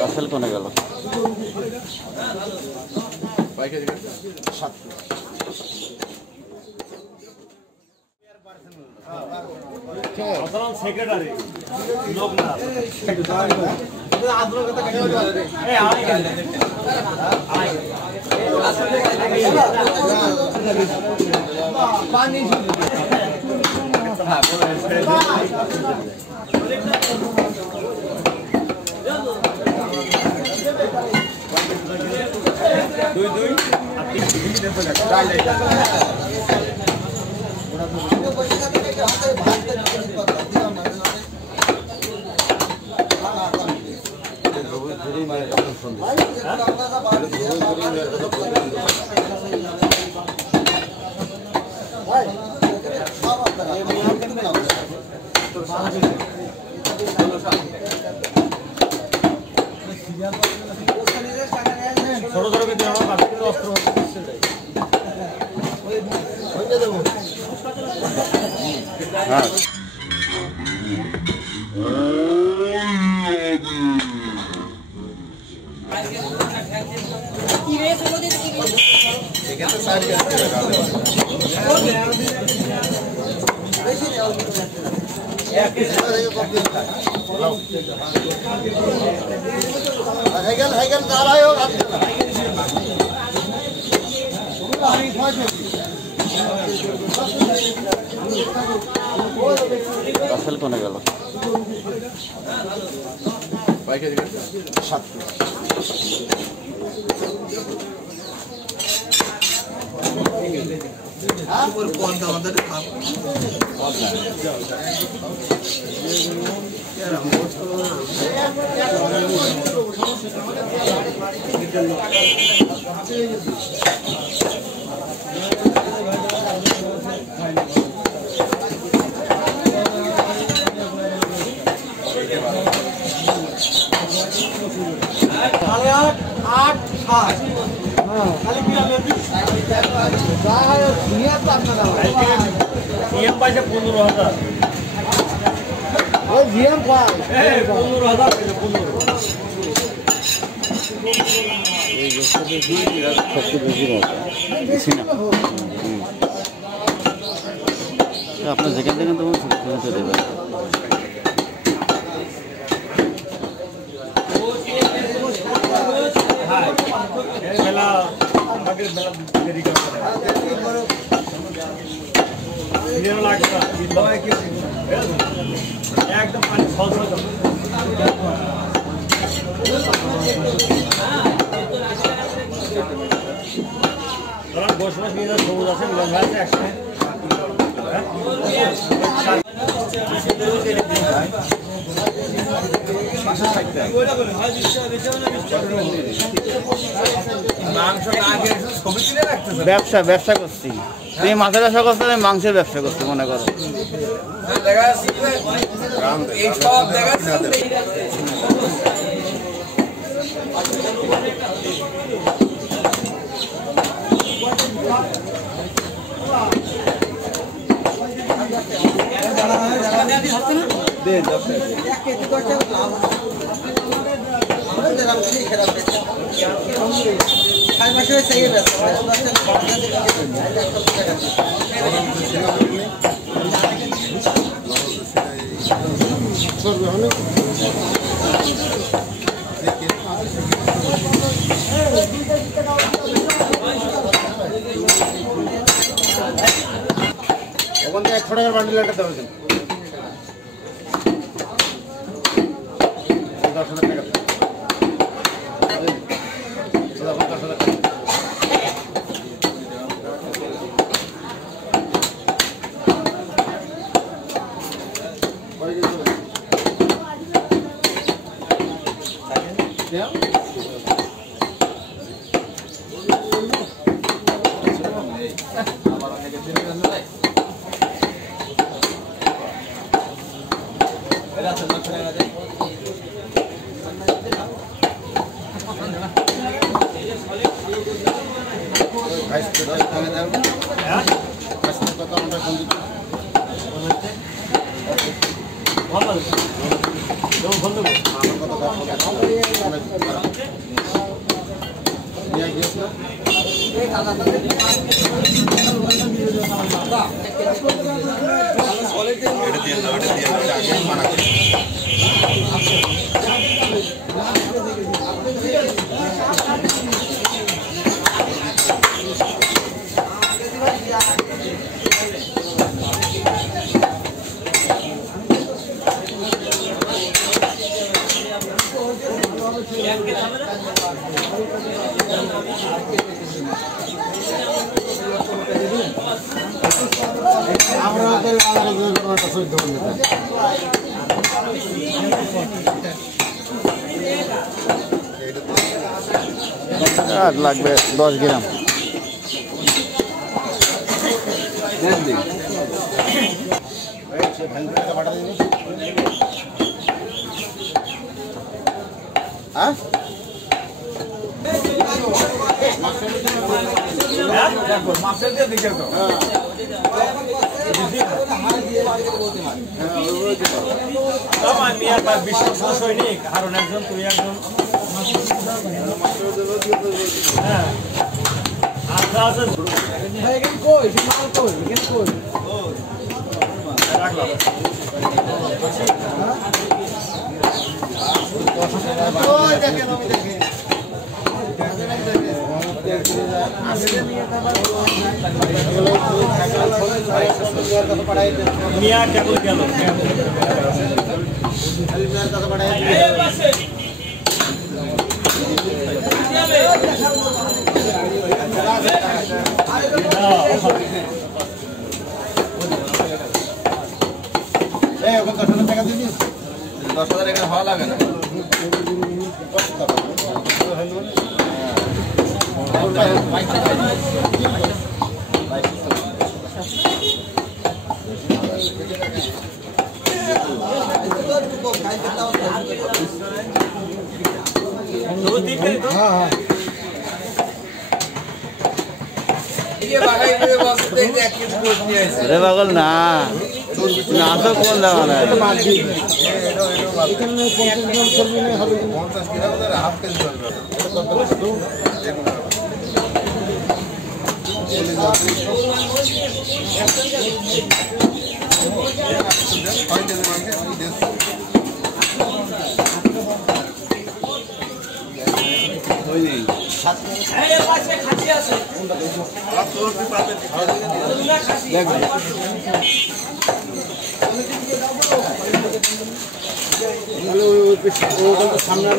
রাসেল কোনে গেল? সেক্রেটারি ছোট ছোট কিন্তু অস্ত্র রাসেল কোনে গেল? পাইছে 15,000 ওই জিএম পায় 15,000 এই গোষ্ঠী সবচেয়ে বেশি বেশি না আপনার যেখান থেকে তো দেবেন একদম পানি সহজ বসবাস নিয়ে সবুজ আছে মিলন ভাই আছে একসাথে ব্যবসা ব্যবসা করছি, তুমি মাছের ব্যবসা করছো, আমি মাংসের ব্যবসা করছি মনে করো। ওখান থেকে 100 টাকার বান্ডিল একটা দেওয়া হয়েছে 10,000 টাকা আর লাগবে 10 গ্রাম। সৈনিক হারুন একজন, তুই একজন। হ্যাঁ আচ্ছা আছে মিয়া কেবল গেল এখন 10,000 টাকা দিবি? 10,000 এখানে হওয়া লাগে না। রে পাগল না না তো কোন দাম না সামনে